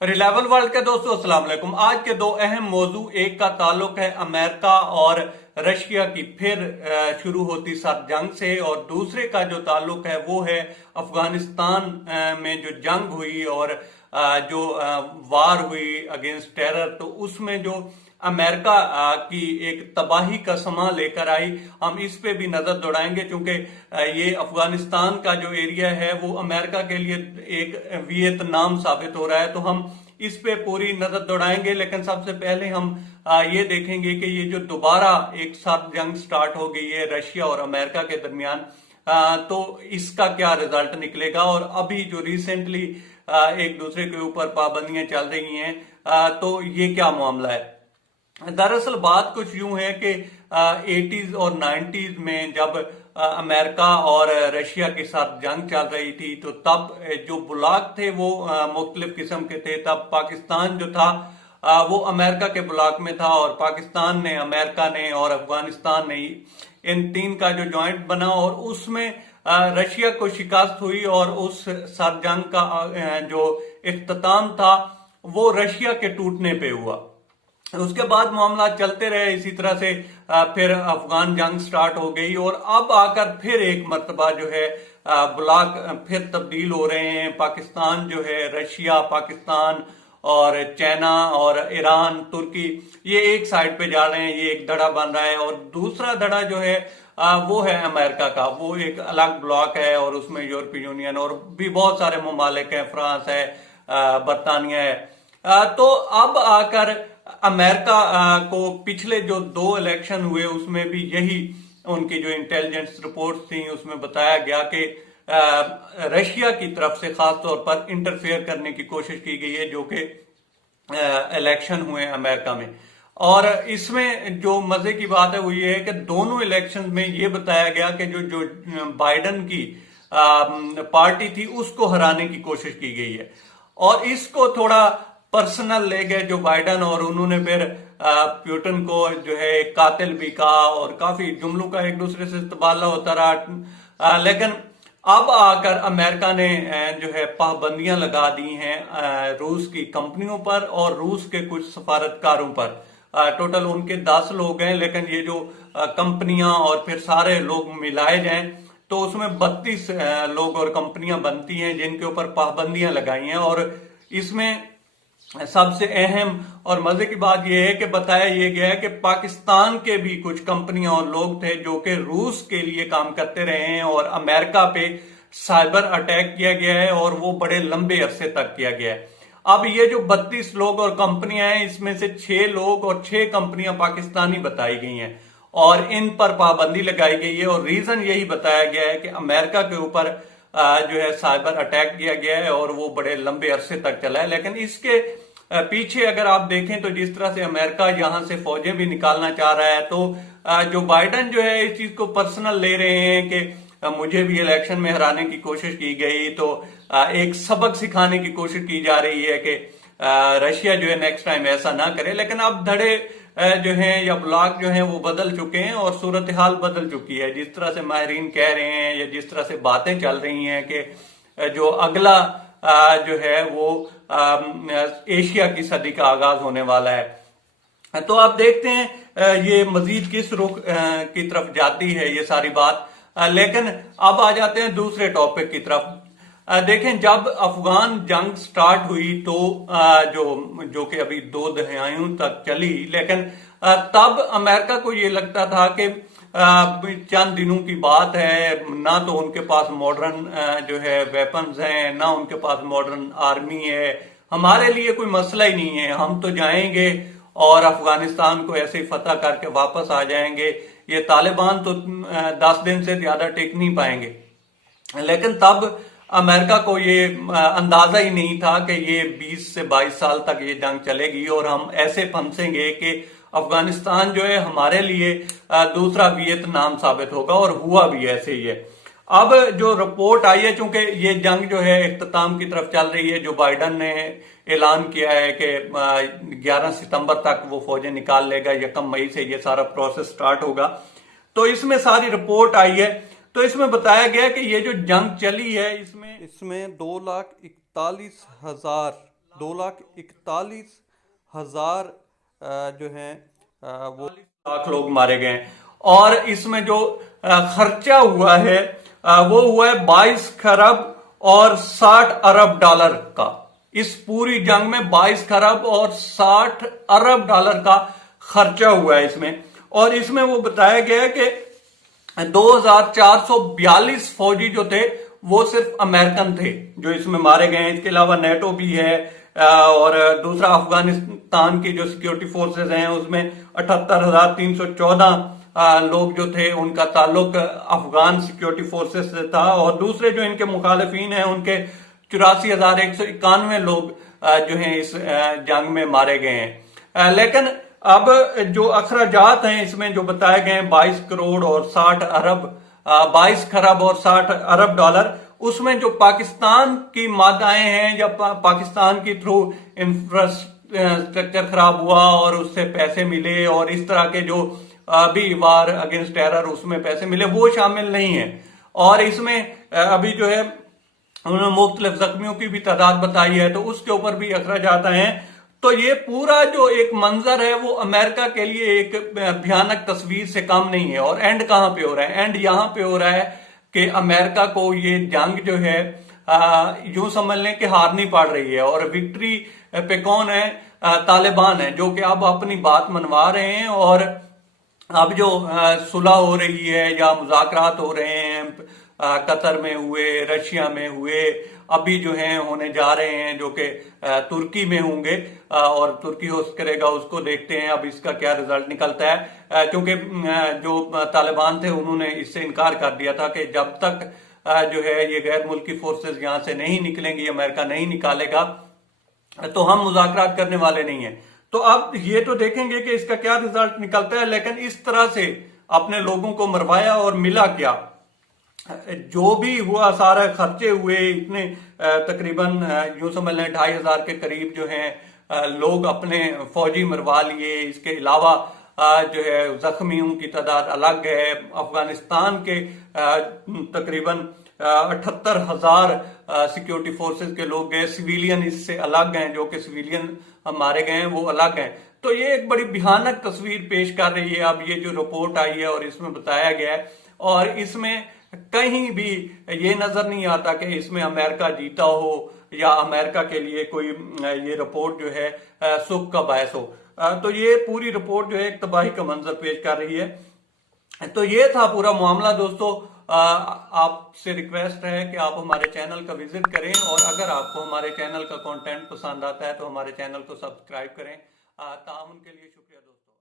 Reliable world के दोस्तों अस्सलाम वालेकुम। आज के दो अहम मौजू, एक का ताल्लुक है अमेरिका और रशिया की फिर शुरू होती सर्द जंग से, और दूसरे का जो ताल्लुक है वो है अफगानिस्तान में जो जंग हुई और जो वार हुई अगेंस्ट टेरर, तो उसमें जो अमेरिका की एक तबाही का समा लेकर आई। हम इस पे भी नजर दौड़ाएंगे क्योंकि ये अफगानिस्तान का जो एरिया है वो अमेरिका के लिए एक वियतनाम साबित हो रहा है, तो हम इस पे पूरी नजर दौड़ाएंगे। लेकिन सबसे पहले हम ये देखेंगे कि ये जो दोबारा एक साथ जंग स्टार्ट हो गई है रशिया और अमेरिका के दरमियान, तो इसका क्या रिजल्ट निकलेगा, और अभी जो रिसेंटली एक दूसरे के ऊपर पाबंदियां चल रही हैं, तो ये क्या मामला है। दरअसल बात कुछ यूं है कि 80s और 90s में जब अमेरिका और रशिया के साथ जंग चल रही थी, तो तब जो ब्लॉक थे वो मुख्तलिफ किस्म के थे। तब पाकिस्तान जो था वो अमेरिका के ब्लॉक में था, और पाकिस्तान ने, अमेरिका ने और अफगानिस्तान ने, इन तीन का जो जॉइंट बना, और उसमें रशिया को शिकस्त हुई और उस साथ जंग का जो इख्तिताम था वो रशिया के टूटने पे हुआ। उसके बाद मामला चलते रहे इसी तरह से, फिर अफगान जंग स्टार्ट हो गई, और अब आकर फिर एक मर्तबा जो है ब्लॉक फिर तब्दील हो रहे हैं। पाकिस्तान जो है, रशिया, पाकिस्तान और चाइना और ईरान, तुर्की, ये एक साइड पे जा रहे हैं, ये एक धड़ा बन रहा है। और दूसरा धड़ा जो है वो है अमेरिका का, वो एक अलग ब्लॉक है, और उसमें यूरोपीय यूनियन और भी बहुत सारे ममालिक हैं, फ्रांस है, बरतानिया है। तो अब आकर अमेरिका को पिछले जो दो इलेक्शन हुए उसमें भी यही उनकी जो इंटेलिजेंस रिपोर्ट थी उसमें बताया गया कि रशिया की तरफ से खास तौर पर इंटरफेयर करने की कोशिश की गई है जो कि इलेक्शन हुए अमेरिका में। और इसमें जो मजे की बात है वो ये है कि दोनों इलेक्शन में ये बताया गया कि जो जो बाइडन की पार्टी थी उसको हराने की कोशिश की गई है, और इसको थोड़ा पर्सनल ले गए जो बाइडन, और उन्होंने फिर प्यूटन को जो है कातिल भी कहा, और काफी जुमलों का एक दूसरे से तबादला होता रहा। लेकिन अब आकर अमेरिका ने जो है पाबंदियां लगा दी हैं रूस की कंपनियों पर और रूस के कुछ सफारतकारों पर। टोटल उनके 10 लोग हैं, लेकिन ये जो कंपनियां और फिर सारे लोग मिलाए जाएं तो उसमें 32 लोग और कंपनियां बनती हैं जिनके ऊपर पाबंदियां लगाई हैं। और इसमें सबसे अहम और मजे की बात यह है कि बताया यह गया है कि पाकिस्तान के भी कुछ कंपनियां और लोग थे जो कि रूस के लिए काम करते रहे हैं, और अमेरिका पे साइबर अटैक किया गया है, और वो बड़े लंबे अरसे तक किया गया है। अब ये जो 32 लोग और कंपनियां हैं, इसमें से 6 लोग और 6 कंपनियां पाकिस्तानी बताई गई हैं, और इन पर पाबंदी लगाई गई है। और रीजन यही बताया गया है कि अमेरिका के ऊपर जो है साइबर अटैक किया गया है, और वो बड़े लंबे अरसे तक चला है। लेकिन इसके पीछे अगर आप देखें तो जिस तरह से अमेरिका यहां से फौजें भी निकालना चाह रहा है, तो जो बाइडन जो है इस चीज को पर्सनल ले रहे हैं कि मुझे भी इलेक्शन में हराने की कोशिश की गई, तो एक सबक सिखाने की कोशिश की जा रही है कि रशिया जो है नेक्स्ट टाइम ऐसा ना करे। लेकिन अब धड़े जो हैं या ब्लॉक जो हैं वो बदल चुके हैं, और सूरत हाल बदल चुकी है। जिस तरह से माहिरीन कह रहे हैं या जिस तरह से बातें चल रही हैं कि जो अगला जो है वो एशिया की सदी का आगाज होने वाला है। तो आप देखते हैं ये मजीद किस रुख की तरफ जाती है ये सारी बात। लेकिन अब आ जाते हैं दूसरे टॉपिक की तरफ। देखें, जब अफगान जंग स्टार्ट हुई तो जो कि अभी 2 दहाइयों तक चली, लेकिन तब अमेरिका को ये लगता था कि चंद दिनों की बात है, ना तो उनके पास मॉडर्न जो है वेपन्स हैं, ना उनके पास मॉडर्न आर्मी है, हमारे लिए कोई मसला ही नहीं है, हम तो जाएंगे और अफगानिस्तान को ऐसे ही फतह करके वापस आ जाएंगे, ये तालिबान तो 10 दिन से ज्यादा टिक नहीं पाएंगे। लेकिन तब अमेरिका को ये अंदाजा ही नहीं था कि ये 20 से 22 साल तक ये जंग चलेगी, और हम ऐसे फंसेंगे कि अफगानिस्तान जो है हमारे लिए दूसरा वियतनाम साबित होगा, और हुआ भी ऐसे ही है। अब जो रिपोर्ट आई है, चूंकि ये जंग जो है इख्तिताम की तरफ चल रही है, जो बाइडन ने ऐलान किया है कि 11 सितंबर तक वो फौजें निकाल लेगा, 1 मई से ये सारा प्रोसेस स्टार्ट होगा। तो इसमें सारी रिपोर्ट आई है, तो इसमें बताया गया कि ये जो जंग चली है इसमें 2,41,000 2,41,000 جو ہیں وہ لاکھ لوگ مارے گئے ہیں، اور اس میں جو خرچہ ہوا ہے وہ ہوا ہے 22 خرب اور 60 ارب ڈالر کا۔ اس پوری جنگ میں 22 خرب اور 60 ارب ڈالر کا خرچہ ہوا ہے اس میں، اور اس میں وہ بتایا گیا ہے کہ 2,442 فوجی جو تھے وہ صرف امریکن تھے جو اس میں مارے گئے ہیں۔ اس کے علاوہ نیٹو بھی ہے، اور دوسرا افغانستان کی جو سیکیورٹی فورسز ہیں اس میں 78,314 لوگ جو تھے ان کا تعلق افغان سیکیورٹی فورسز سے تھا، اور دوسرے جو ان کے مخالفین ہیں ان کے 84,191 لوگ جو ہیں اس جنگ میں مارے گئے ہیں۔ لیکن اب جو اخراجات ہیں اس میں جو بتائے گئے ہیں 22 خرب اور 60 ارب ڈالر، اس میں جو پاکستان کی مادائیں ہیں یا پاکستان کی تھرو انفراسٹرکچر خراب ہوا اور اس سے پیسے ملے، اور اس طرح کے جو ابھی وار اگینسٹ ٹیرر اس میں پیسے ملے وہ شامل نہیں ہیں، اور اس میں ابھی جو ہے انہوں نے مختلف زخمیوں کی بھی تعداد بتائی ہے تو اس کے اوپر بھی اخراجات آئے ہیں۔ تو یہ پورا جو ایک منظر ہے وہ امریکہ کے لیے ایک بھیانک تصویر سے کم نہیں ہے۔ اور اینڈ کہاں پہ ہو رہا ہے؟ اینڈ یہاں پہ ہو رہا ہے کہ امریکہ کو یہ جنگ جو ہے یوں سمجھ لیں کہ ہارنی پڑ رہی ہے، اور وکٹری پہ کون ہے؟ طالبان ہے، جو کہ اب اپنی بات منوا رہے ہیں، اور اب جو صلح ہو رہی ہے یا مذاکرات ہو رہے ہیں قطر میں ہوئے، رشیا میں ہوئے، ابھی جو ہیں ہونے جا رہے ہیں جو کہ ترکی میں ہوں گے، اور ترکی ہوسٹ کرے گا، اس کو دیکھتے ہیں اب اس کا کیا رزلٹ نکلتا ہے، کیونکہ جو طالبان تھے انہوں نے اس سے انکار کر دیا تھا کہ جب تک جو ہے یہ غیر ملکی فورسز یہاں سے نہیں نکلیں گی، امریکہ نہیں نکالے گا تو ہم مذاکرات کرنے والے نہیں ہیں۔ تو اب یہ تو دیکھیں گے کہ اس کا کیا رزلٹ نکلتا ہے، لیکن اس طرح سے اپنے لوگوں کو مروایا اور ملا کیا؟ جو بھی ہوا سارے خرچے ہوئے، اتنے تقریباً یوں سمجھ لیں 2,500 کے قریب جو ہیں لوگ اپنے فوجی مروا لیے۔ اس کے علاوہ جو ہے زخمیوں کی تعداد الگ ہے۔ افغانستان کے تقریباً 78,000 سیکیورٹی فورسز کے لوگ گئے، سویلین اس سے الگ ہیں، جو کہ سویلین مارے گئے ہیں وہ الگ ہیں۔ تو یہ ایک بڑی بھیانک تصویر پیش کر رہی ہے اب یہ جو رپورٹ آئی ہے اور اس میں بتایا گیا ہے، اور اس میں کہیں بھی یہ نظر نہیں آتا کہ اس میں امریکہ جیتا ہو یا امریکہ کے لیے کوئی یہ رپورٹ جو ہے سکھ کا باعث ہو۔ تو یہ پوری رپورٹ جو ہے ایک تباہی کا منظر پیش کر رہی ہے۔ تو یہ تھا پورا معاملہ دوستو۔ آپ سے ریکویسٹ ہے کہ آپ ہمارے چینل کا وزٹ کریں، اور اگر آپ کو ہمارے چینل کا کنٹینٹ پسند آتا ہے تو ہمارے چینل کو سبسکرائب کریں۔ تعاون کے لیے شکریہ دوستو۔